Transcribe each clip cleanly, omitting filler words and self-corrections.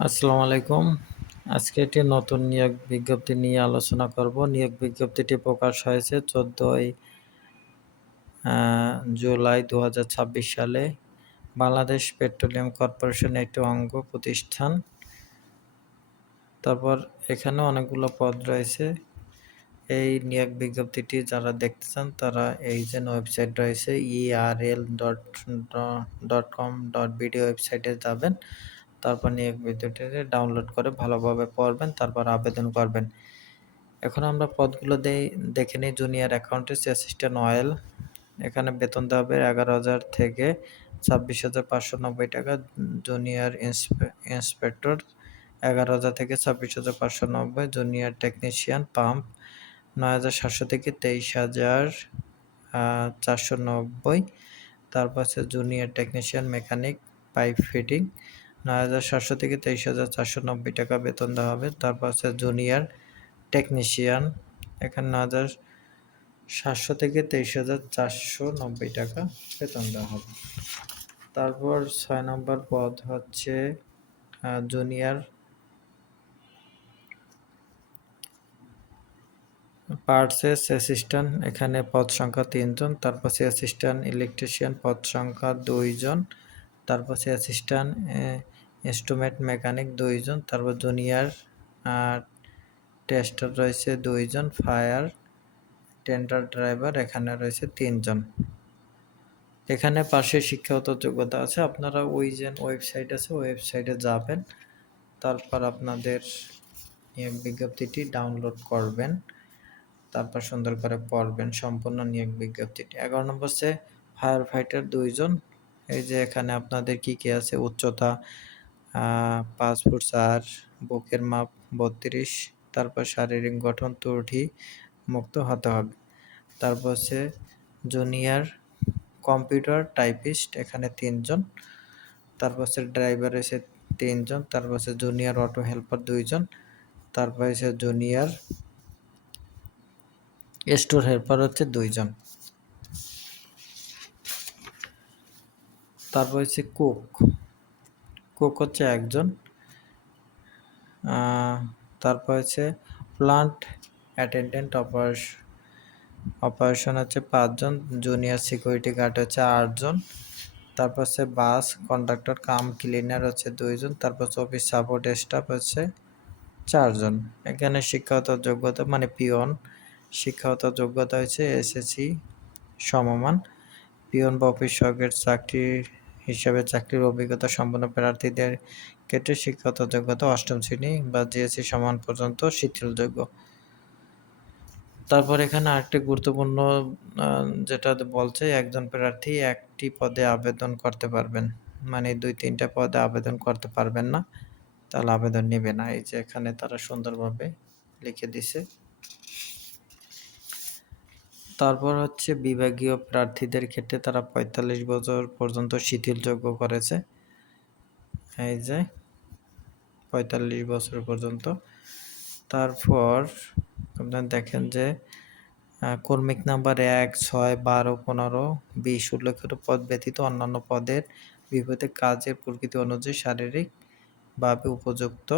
আসসালামু আলাইকুম। আজকে একটি নতুন নিয়োগ বিজ্ঞপ্তি নিয়ে আলোচনা করব। নিয়োগ বিজ্ঞপ্তিটি প্রকাশ হয়েছে ১৪ই আ জুলাই ২০২৬ সালে। বাংলাদেশ পেট্রোলিয়াম কর্পোরেশনের একটি অঙ্গ প্রতিষ্ঠান। তারপর এখানে অনেকগুলো পদ রয়েছে। এই নিয়োগ বিজ্ঞপ্তিটি যারা দেখতে চান তারা এই যে ওয়েবসাইট রয়েছে erl.com.bd ওয়েবসাইটে যাবেন। তারপর নিয়োগ বিজ্ঞপ্তিটি ডাউনলোড করে ভালোভাবে পড়বেন, তারপর আবেদন করবেন। এখন আমরা পদগুলো দেখে নিই। জুনিয়র অ্যাকাউন্টেন্ট অ্যাসিস্ট্যান্ট অয়েল, এখানে বেতন দেওয়া হবে ১১,০০০ থেকে ২৬,৫৯০ টাকা। জুনিয়র ইন্সপেক্টর ১১,০০০ থেকে ২৬,৫৯০। জুনিয়র টেকনিশিয়ান পাম্প ৯,৭০০ থেকে ২৩,৪৯০। তারপর হচ্ছে junior technician mechanic pipe fitting ৯,৭০০ থেকে ২৩,৪৯০ টাকা বেতন দেওয়া হবে। তারপর হচ্ছে জুনিয়র টেকনিশিয়ান, এখানে ৯,৭০০ থেকে ২৩,৪৯০ টাকা বেতন দেওয়া হবে। তারপর ৬ নম্বর পদ হচ্ছে জুনিয়র পার্টসেস অ্যাসিস্ট্যান্ট, এখানে পদ সংখ্যা ৩ জন। তারপর অ্যাসিস্ট্যান্ট ইলেকট্রিশিয়ান পদ সংখ্যা ২ জন। তারপর অ্যাসিস্ট্যান্ট ইনস্ট্রুমেন্ট মেকানিক ২ জন। তারপর জুনিয়র টেস্টার রয়েছে ২ জন। ফায়ার টেন্ডার ড্রাইভার এখানে রয়েছে ৩ জন। এখানে পাশে শিক্ষাগত যোগ্যতা আছে। আপনারা ওই যে ওয়েবসাইট আছে ওয়েবসাইটে যাবেন, তারপর আপনাদের নিয়োগ বিজ্ঞপ্তিটি ডাউনলোড করবেন, তারপর সুন্দর করে পড়বেন সম্পূর্ণ নিয়োগ বিজ্ঞপ্তিটি। ১১ নম্বর হচ্ছে ফায়ার ফাইটার ২ জন। এই যে এখানে আপনাদের কি আছে, উচ্চতা ৫ ফুট ৪, বুকের মাপ ৩২, তারপর শারীরিক গঠন ত্রুটি মুক্ত হতে হবে। তারপর হচ্ছে জুনিয়র কম্পিউটার টাইপিস্ট, এখানে ৩ জন। তারপর হচ্ছে ড্রাইভার রয়েছে ৩ জন। তারপর হচ্ছে জুনিয়র অটো হেল্পার ২ জন। তারপর হচ্ছে জুনিয়র স্টোর হেল্পার হচ্ছে ২ জন। তারপর হচ্ছে কুক হচ্ছে ১ জন। তারপর হচ্ছে প্লান্ট অ্যাটেন্ডেন্ট অপারেশন হচ্ছে ৫ জন। জুনিয়র সিকিউরিটি গার্ড হচ্ছে ৮ জন। তারপর হচ্ছে বাস কন্ডাক্টর কাম ক্লিনার হচ্ছে ২ জন। তারপর হচ্ছে অফিস সাপোর্ট স্টাফ হচ্ছে ৪ জন। এখানে শিক্ষাগত যোগ্যতা মানে পিওন, শিক্ষাগত যোগ্যতা হচ্ছে এসএসসি সমমান। পিওন বা অফিস সহায়কের চাকরি হিসাবে চাকরির অভিজ্ঞতা সম্পন্ন প্রার্থীদের ক্ষেত্রে শিক্ষাগত যোগ্যতা ৮ম শ্রেণী বা জিএসসি সমান পর্যন্ত শিথিলযোগ্য। তারপর এখানে আরেকটি গুরুত্বপূর্ণ যেটা বলছে, একজন প্রার্থী একটি পদে আবেদন করতে পারবেন, মানে ২-৩টা পদে আবেদন করতে পারবেন না, তাহলে আবেদন নেবে না। এই যে এখানে তারা সুন্দরভাবে লিখে দিছে। তারপর হচ্ছে বিভাগীয় প্রার্থীদের ক্ষেত্রে তারা ৪৫ বছর পর্যন্ত শিথিলযোগ্য করেছে। এই যে ৪৫ বছর পর্যন্ত। তারপর আপনারা দেখেন যে কর্মিক নাম্বার ১, ৬, ১২, ১৫, ২০ উল্লেখিত পদ ব্যতীত অন্যান্য পদের বিপরীতে কাজের প্রকৃতি অনুযায়ী শারীরিকভাবে উপযুক্ত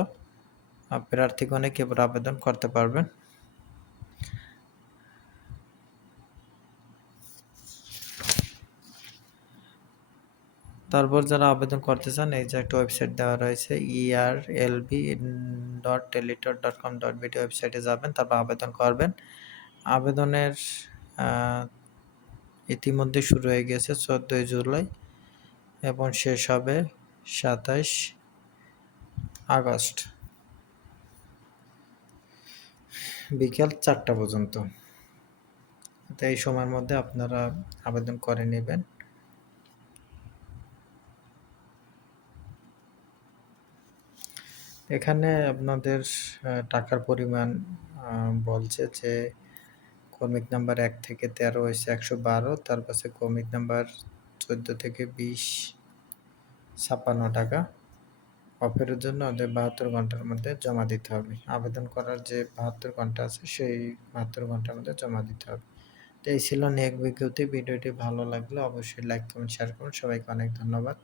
প্রার্থীগণে কেবল আবেদন করতে পারবেন। তারপর যারা আবেদন করতে চান, এই যে একটা ওয়েবসাইট দেওয়া রয়েছে erlb.teletor.com.bd ওয়েবসাইটে যাবেন, তারপর আবেদন করবেন। আবেদনের ইতিমধ্যে শুরু হয়ে গেছে ১৪ই জুলাই এবং শেষ হবে ২৭ আগস্ট বিকেল ৪টা পর্যন্ত। তো এই সময়ের মধ্যে আপনারা আবেদন করে নেবেন। এখানে আপনাদের টাকার পরিমাণ বলছে যে ক্রমিক নাম্বার ১ থেকে ১৩ হয়েছে ১১২, তারপর ক্রমিক নাম্বার ১৪ থেকে ২০ ৫৬ টাকা। অফেরের জন্য ওদের ৭২ ঘন্টার মধ্যে জমা দিতে হবে। আবেদন করার যে ৭২ ঘন্টা আছে সেই ৭২ ঘন্টার মধ্যে জমা দিতে হবে। তো এই ছিল নিয়োগ বিজ্ঞপ্তি। ভিডিওটি ভালো লাগলে অবশ্যই লাইক, কমেন্ট, শেয়ার করুন। সবাইকে অনেক ধন্যবাদ।